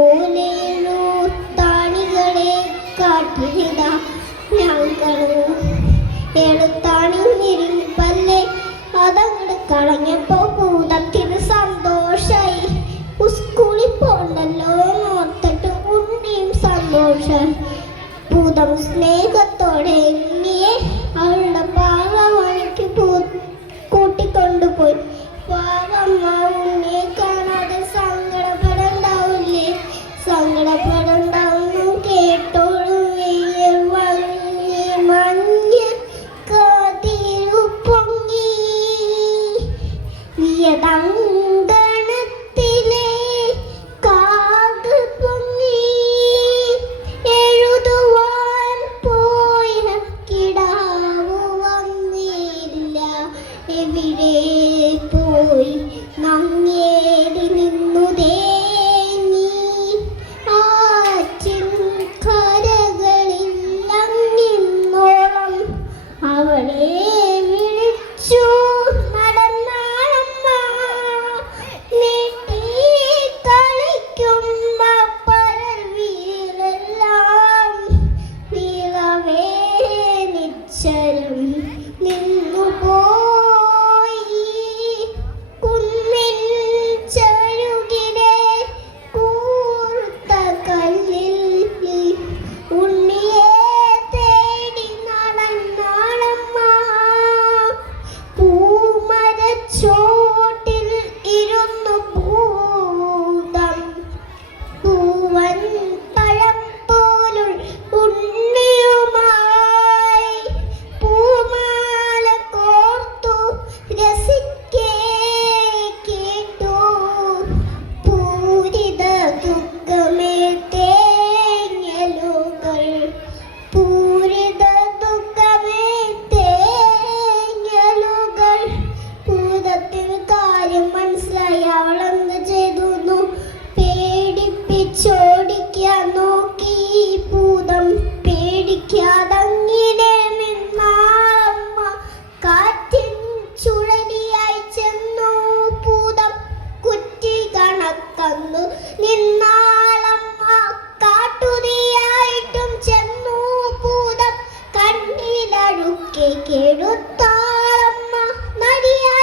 ഓലയിലൂത്താണികളെ കാട്ടിലിത ഞങ്ങളും എടുത്താണിഞ്ഞിരിപ്പല്ലേ അതങ്ങട് കളഞ്ഞപ്പോ ഭൂതത്തിന് സന്തോഷായി. സ്കൂളിൽ പോണ്ടല്ലോ ഓർത്തിട്ട് ഉണ്ണിയും സന്തോഷായി. ഭൂതം സ്നേഹത്തോടെ ഉണ്ണിയെ അവളുടെ പാവമണിക്ക് കൂട്ടിക്കൊണ്ടുപോയി. പാവമ്മ ഉണ്ണിയെ കാണാതെ സങ്കടപ്പെടണ്ടാവില്ലേ? സങ്കടപ്പെടണ്ടാവുന്നു കേട്ടോളൂ. മഞ്ഞ കാതിരു പൊങ്ങി വിയതങ്കണത്തിലെ കാത് പൊങ്ങി എഴുതുവാൻ പോയ കിടാവ് വന്നില്ല. എവിടെ പോയി നങ്ങേടി നിന്നു തേങ്ങി ആറ്റിൻ കരകളിൽ അങ്ങിന്നോളം അവളെ വിളിച്ചു നടന്നാളമ്മ. നീട്ടി കളിക്കുന്ന പരൽവീലെല്ലാം നീളവേ നിശ്ചലം നിന്നുപോയി. കുന്നിൻ ചരുകിലെ കൂർത്ത കല്ലിൽ ഉണ്ണിയെ തേടി നടന്നാളമ്മ. പൂമരച്ചോട്ടിൽ ഇരുന്നു ഭൂതം പൂവൻ പഴം പോലും ഉണ്ണിയുമായി പൂമാല കോർത്തു രസിക്കേ കേട്ടു. പൂരിത ദുഃഖമേ തേങ്ങലുകൾ പൂരിത ദുഃഖമേ തേങ്ങലുകൾ. ഭൂതത്തിന് കാര്യം മനസ്സിലായി. അവളെന്ത് ചെയ്തു? പേടിപ്പിച്ചോടിക്കാൻ നോക്കി. ഭൂതം പേടിക്കാതങ്ങിനെ നിന്നാളമ്മ. കാറ്റിൻ ചുഴലിയായി ചെന്നു ഭൂതം കുറ്റി കണക്കന്നു നിന്നാളമ്മ. കാട്ടുതീയായിട്ടും ചെന്നു ഭൂതം കണ്ണിലഴുക്കെ കെടുത്താളമ്മ. നരിയായി